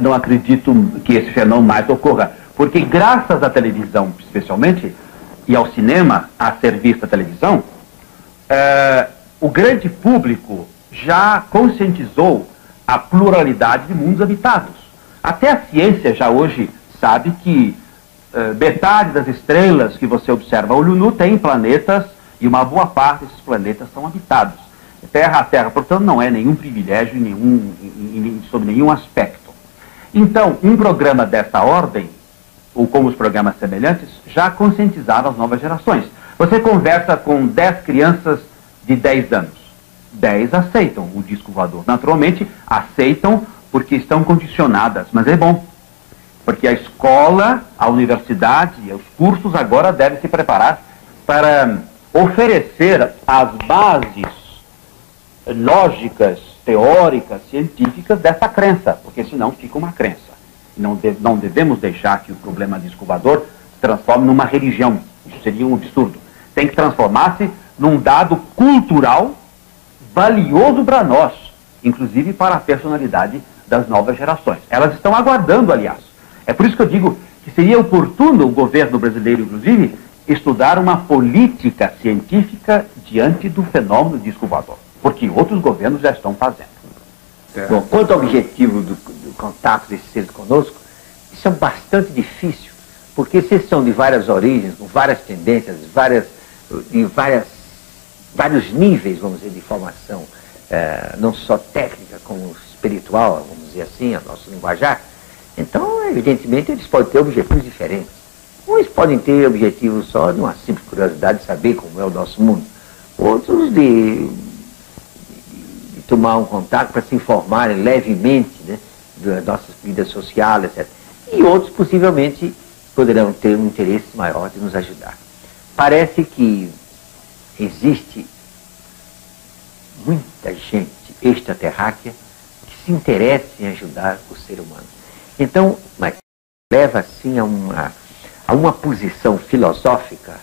não acredito que esse fenômeno mais ocorra, porque graças à televisão, especialmente, e ao cinema, a serviço da televisão, o grande público já conscientizou a pluralidade de mundos habitados. Até a ciência já hoje sabe que metade das estrelas que você observa a olho nu tem planetas, e uma boa parte desses planetas são habitados. Terra a Terra, portanto, não é nenhum privilégio sob nenhum aspecto. Então, um programa dessa ordem, ou como os programas semelhantes, já conscientizaram as novas gerações. Você conversa com 10 crianças de 10 anos. 10 aceitam o disco voador. Naturalmente, aceitam porque estão condicionadas, mas é bom. Porque a escola, a universidade, os cursos agora devem se preparar para oferecer as bases lógicas, teóricas, científicas dessa crença, porque senão fica uma crença. Não devemos deixar que o problema disco voador se transforme numa religião. Isso seria um absurdo. Tem que transformar-se num dado cultural valioso para nós, inclusive para a personalidade das novas gerações. Elas estão aguardando, aliás. É por isso que eu digo que seria oportuno o governo brasileiro, inclusive, estudar uma política científica diante do fenômeno disco voador, porque outros governos já estão fazendo. Bom, quanto ao objetivo do contato desses seres conosco, isso é bastante difícil, porque vocês são de várias origens, com várias tendências, vários níveis, vamos dizer, de formação, não só técnica, como espiritual, vamos dizer assim, a nosso linguajar. Então, evidentemente, eles podem ter objetivos diferentes. Uns podem ter objetivos só de uma simples curiosidade de saber como é o nosso mundo. Outros de tomar um contato para se informarem levemente, né, das nossas vidas sociais, etc. E outros, possivelmente, poderão ter um interesse maior de nos ajudar. Parece que existe muita gente extraterráquea que se interessa em ajudar o ser humano. Então, mas leva assim a uma posição filosófica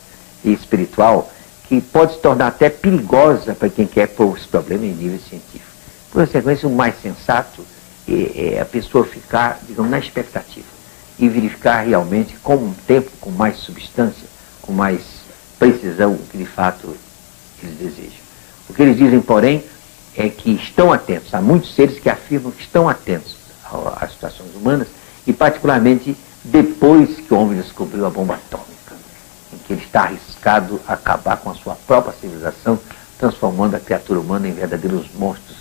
e espiritual que pode se tornar até perigosa para quem quer pôr os problemas em nível científico. Por consequência, o mais sensato é a pessoa ficar, digamos, na expectativa e verificar realmente com um tempo, com mais substância, com mais precisão o que de fato eles desejam. O que eles dizem, porém, é que estão atentos. Há muitos seres que afirmam que estão atentos às situações humanas, e particularmente depois que o homem descobriu a bomba atômica, em que ele está arriscado a acabar com a sua própria civilização, transformando a criatura humana em verdadeiros monstros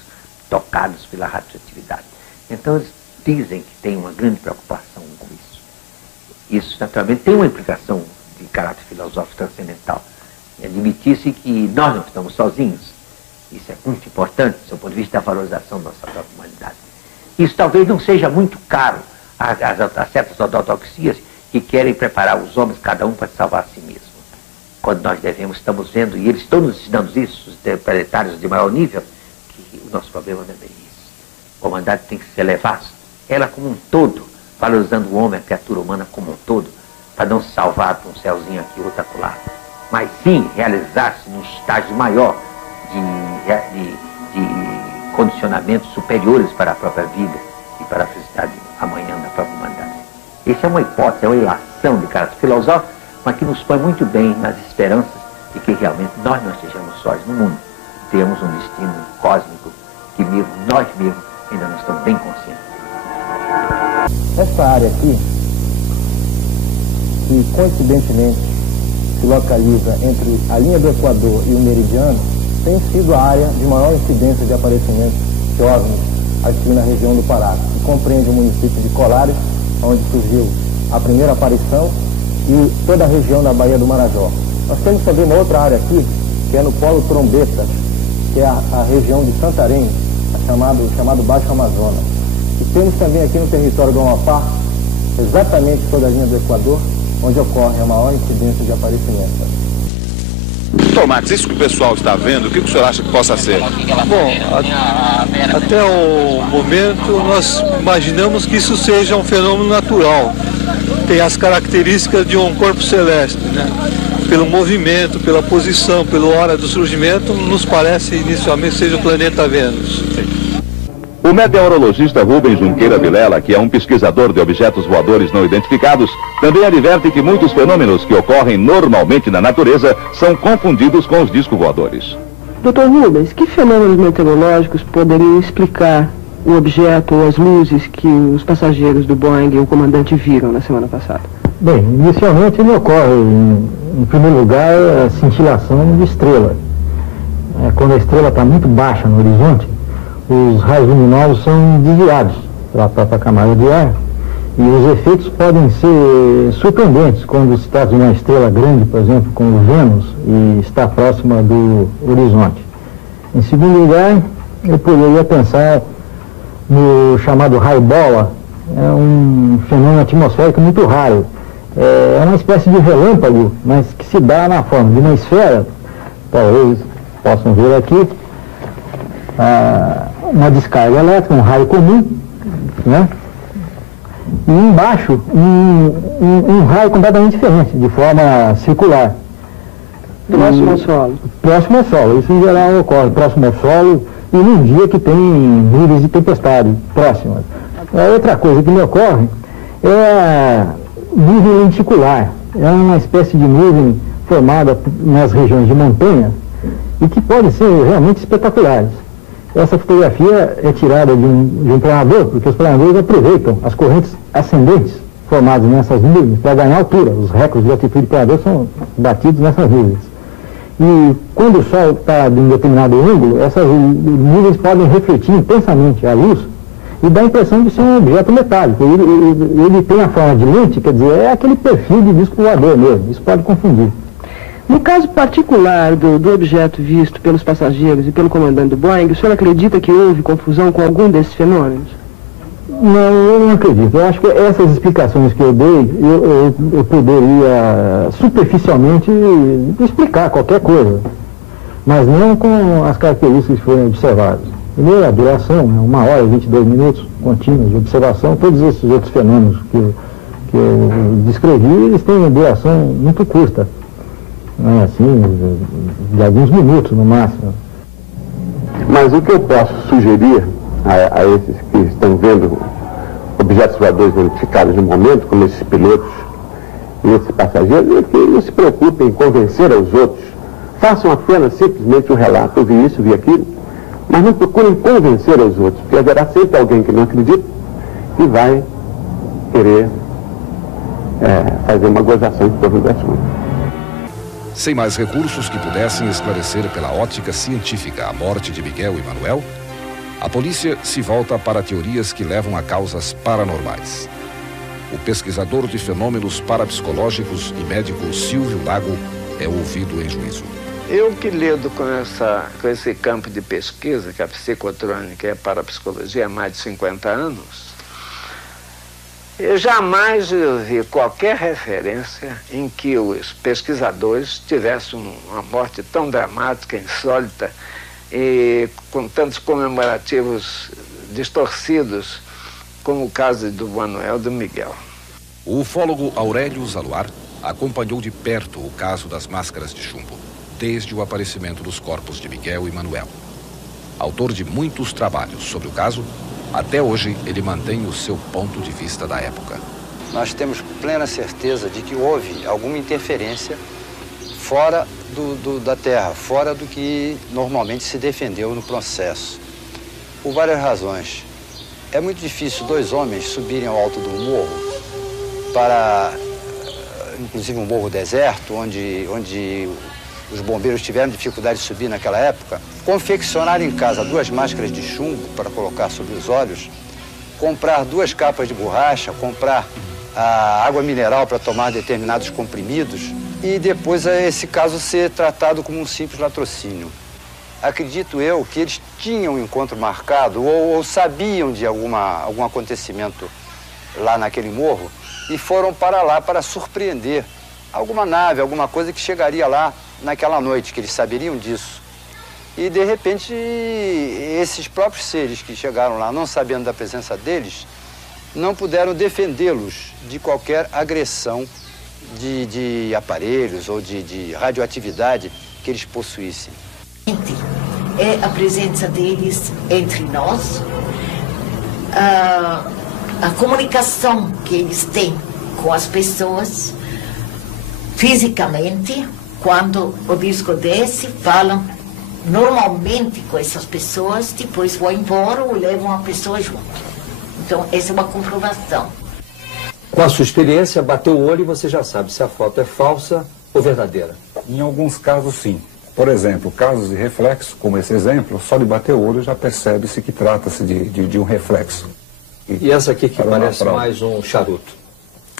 tocados pela radioatividade. Então eles dizem que tem uma grande preocupação com isso. Isso, naturalmente, tem uma implicação de caráter filosófico transcendental. Admitir-se que nós não estamos sozinhos. Isso é muito importante, do ponto de vista da valorização da nossa própria humanidade. Isso talvez não seja muito caro a certas ortodoxias que querem preparar os homens, cada um, para salvar a si mesmo. Quando nós estamos vendo, e eles estão nos ensinando isso, os planetários de maior nível, que o nosso problema não é bem isso. A humanidade tem que se elevar, ela como um todo, valorizando o homem, a criatura humana como um todo, para não se salvar para um céuzinho aqui, outro acolá, mas sim realizar-se num estágio maior de condicionamentos superiores para a própria vida e para a felicidade amanhã da própria humanidade. Essa é uma hipótese, é uma ilação de caráter filosófico, mas que nos põe muito bem nas esperanças de que realmente nós não estejamos sós no mundo. Temos um destino cósmico que mesmo nós mesmos ainda não estamos bem conscientes. Essa área aqui, que coincidentemente se localiza entre a linha do Equador e o meridiano, tem sido a área de maior incidência de aparecimento de OVNIs aqui na região do Pará, que compreende o município de Colares, onde surgiu a primeira aparição, e toda a região da Baía do Marajó. Nós temos também uma outra área aqui, que é no Polo Trombeta, que é a região de Santarém, chamado Baixo Amazonas. E temos também aqui no território do Amapá, exatamente toda a linha do Equador, onde ocorre a maior incidência de aparecimento. Tomates, isso que o pessoal está vendo, o que o senhor acha que possa ser? Bom, até o momento nós imaginamos que isso seja um fenômeno natural. Tem as características de um corpo celeste, né? Pelo movimento, pela posição, pela hora do surgimento, nos parece inicialmente seja o planeta Vênus. O meteorologista Rubens Junqueira Vilela, que é um pesquisador de objetos voadores não identificados, também adverte que muitos fenômenos que ocorrem normalmente na natureza são confundidos com os discos voadores. Dr. Rubens, que fenômenos meteorológicos poderiam explicar o objeto ou as luzes que os passageiros do Boeing e o comandante viram na semana passada? Bem, inicialmente ele ocorre, em primeiro lugar, a cintilação de estrela. Quando a estrela está muito baixa no horizonte, os raios luminosos são desviados pela própria camada de ar e os efeitos podem ser surpreendentes quando se trata de uma estrela grande, por exemplo, como o Vênus, e está próxima do horizonte. Em segundo lugar, eu poderia pensar no chamado raio-bola. É um fenômeno atmosférico muito raro. É uma espécie de relâmpago, mas que se dá na forma de uma esfera. Talvez possam ver aqui uma descarga elétrica, um raio comum, né? E embaixo um raio completamente diferente, de forma circular. Próximo ao solo. Próximo ao solo, isso em geral ocorre próximo ao solo e num dia que tem níveis de tempestade próximas. A outra coisa que me ocorre é a nuvem lenticular. É uma espécie de nuvem formada nas regiões de montanha e que podem ser realmente espetaculares. Essa fotografia é tirada de um planador, porque os planadores aproveitam as correntes ascendentes formadas nessas nuvens para ganhar altura. Os recordes de altitude de planador são batidos nessas nuvens. E quando o Sol está de um determinado ângulo, essas nuvens podem refletir intensamente a luz e dá a impressão de ser um objeto metálico. Ele tem a forma de lente, quer dizer, é aquele perfil de disco voador mesmo. Isso pode confundir. No caso particular do objeto visto pelos passageiros e pelo comandante do Boeing, o senhor acredita que houve confusão com algum desses fenômenos? Não, eu não acredito. Eu acho que essas explicações que eu dei, eu poderia superficialmente explicar qualquer coisa, mas não com as características que foram observadas. Primeiro, a duração, 1 hora e 22 minutos contínuos de observação. Todos esses outros fenômenos que eu descrevi, eles têm uma duração muito curta. Assim, de alguns minutos no máximo. Mas o que eu posso sugerir a esses que estão vendo objetos voadores identificados no momento, como esses pilotos e esses passageiros, é que não se preocupem em convencer aos outros. Façam apenas simplesmente um relato, eu vi isso, vi aquilo, mas não procurem convencer aos outros, porque haverá sempre alguém que não acredita e vai querer fazer uma gozação em torno do assunto. Sem mais recursos que pudessem esclarecer pela ótica científica a morte de Miguel e Manuel, a polícia se volta para teorias que levam a causas paranormais. O pesquisador de fenômenos parapsicológicos e médico Silvio Lago é ouvido em juízo. Eu que lido com esse campo de pesquisa, que é a psicotrônica e a parapsicologia há mais de 50 anos, eu jamais vi qualquer referência em que os pesquisadores tivessem uma morte tão dramática, insólita e com tantos comemorativos distorcidos como o caso do Manuel e do Miguel. O ufólogo Aurélio Zaluar acompanhou de perto o caso das máscaras de chumbo, desde o aparecimento dos corpos de Miguel e Manuel. Autor de muitos trabalhos sobre o caso, até hoje, ele mantém o seu ponto de vista da época. Nós temos plena certeza de que houve alguma interferência fora da Terra, fora do que normalmente se defendeu no processo. Por várias razões. É muito difícil 2 homens subirem ao alto de um morro, inclusive um morro deserto, onde os bombeiros tiveram dificuldade de subir naquela época, confeccionar em casa 2 máscaras de chumbo para colocar sobre os olhos, comprar 2 capas de borracha, comprar a água mineral para tomar determinados comprimidos e depois esse caso ser tratado como um simples latrocínio. Acredito eu que eles tinham um encontro marcado ou sabiam de algum acontecimento lá naquele morro e foram para lá para surpreender alguma nave, alguma coisa que chegaria lá naquela noite, que eles saberiam disso. E, de repente, esses próprios seres que chegaram lá, não sabendo da presença deles, não puderam defendê-los de qualquer agressão de aparelhos ou de radioatividade que eles possuíssem. É a presença deles entre nós, a comunicação que eles têm com as pessoas fisicamente. Quando o disco desce, falam normalmente com essas pessoas, depois vão embora ou levam a pessoa junto. Então, essa é uma comprovação. Com a sua experiência, bateu o olho e você já sabe se a foto é falsa ou verdadeira. Em alguns casos, sim. Por exemplo, casos de reflexo, como esse exemplo, só de bater o olho já percebe-se que trata-se de um reflexo. E essa aqui que parece mais um charuto?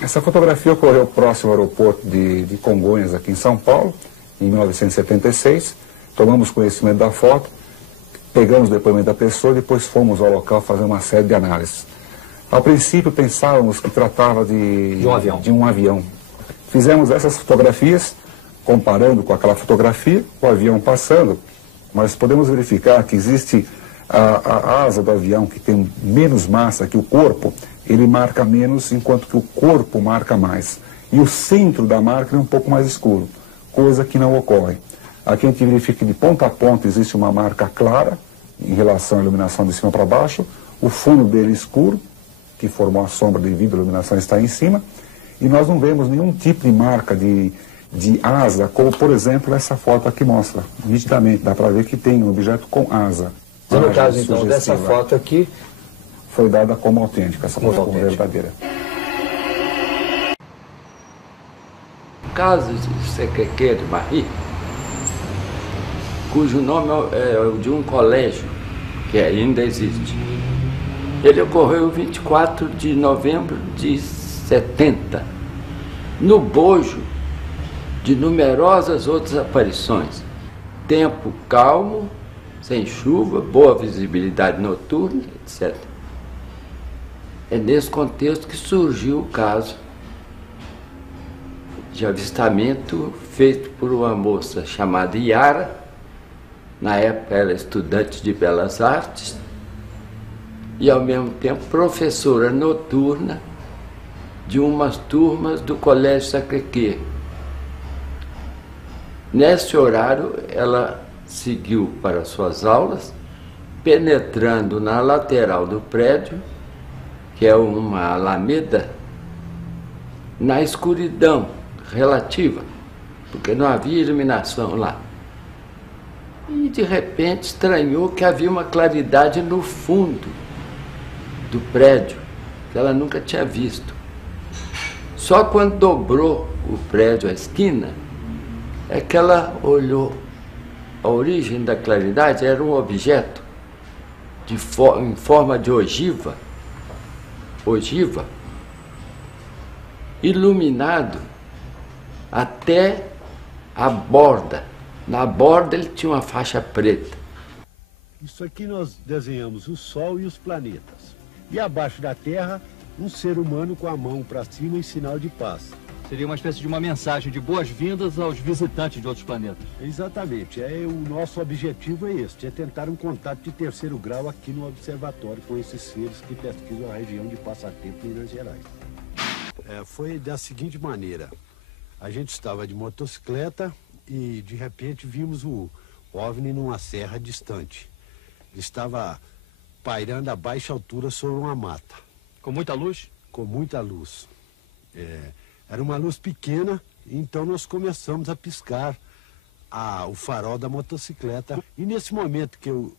Essa fotografia ocorreu próximo ao aeroporto de Congonhas, aqui em São Paulo, em 1976. Tomamos conhecimento da foto, pegamos o depoimento da pessoa e depois fomos ao local fazer uma série de análises. Ao princípio pensávamos que tratava de um avião. Fizemos essas fotografias, comparando com aquela fotografia, o avião passando, mas podemos verificar que existe a asa do avião, que tem menos massa que o corpo, ele marca menos, enquanto que o corpo marca mais. E o centro da marca é um pouco mais escuro, coisa que não ocorre. Aqui a gente verifica que de ponta a ponta existe uma marca clara, em relação à iluminação de cima para baixo, o fundo dele escuro, que formou a sombra devido à iluminação está em cima, e nós não vemos nenhum tipo de marca de asa, como por exemplo essa foto aqui mostra, nitidamente, dá para ver que tem um objeto com asa. E no caso então dessa foto aqui, foi dada como autêntica, essa foto como verdadeira. O caso de Sequequê de Marie, cujo nome é o de um colégio que ainda existe. Ele ocorreu 24 de novembro de 70, no bojo de numerosas outras aparições. Tempo calmo, sem chuva, boa visibilidade noturna, etc. É nesse contexto que surgiu o caso de avistamento feito por uma moça chamada Yara. Na época era estudante de Belas Artes e ao mesmo tempo professora noturna de umas turmas do Colégio Sacré-Cœur. Nesse horário ela seguiu para suas aulas, penetrando na lateral do prédio, que é uma alameda, na escuridão relativa, porque não havia iluminação lá. E de repente estranhou que havia uma claridade no fundo do prédio, que ela nunca tinha visto. Só quando dobrou o prédio à esquina, é que ela olhou. A origem da claridade era um objeto em forma de ogiva, iluminado até a borda. Na borda ele tinha uma faixa preta. Isso aqui nós desenhamos o Sol e os planetas. E abaixo da Terra, um ser humano com a mão para cima em sinal de paz. Seria uma espécie de uma mensagem de boas-vindas aos visitantes de outros planetas. Exatamente. O nosso objetivo é este, é tentar um contato de terceiro grau aqui no observatório com esses seres que pesquisam a região de Passatempo, Minas Gerais. Foi da seguinte maneira. A gente estava de motocicleta e de repente vimos o OVNI numa serra distante. Ele estava pairando a baixa altura sobre uma mata. Com muita luz? Com muita luz. Era uma luz pequena, então nós começamos a piscar o farol da motocicleta. E nesse momento que eu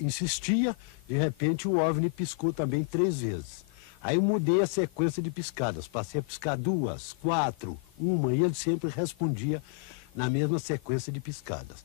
insistia, de repente o OVNI piscou também 3 vezes. Aí eu mudei a sequência de piscadas, passei a piscar 2, 4, 1, e ele sempre respondia na mesma sequência de piscadas.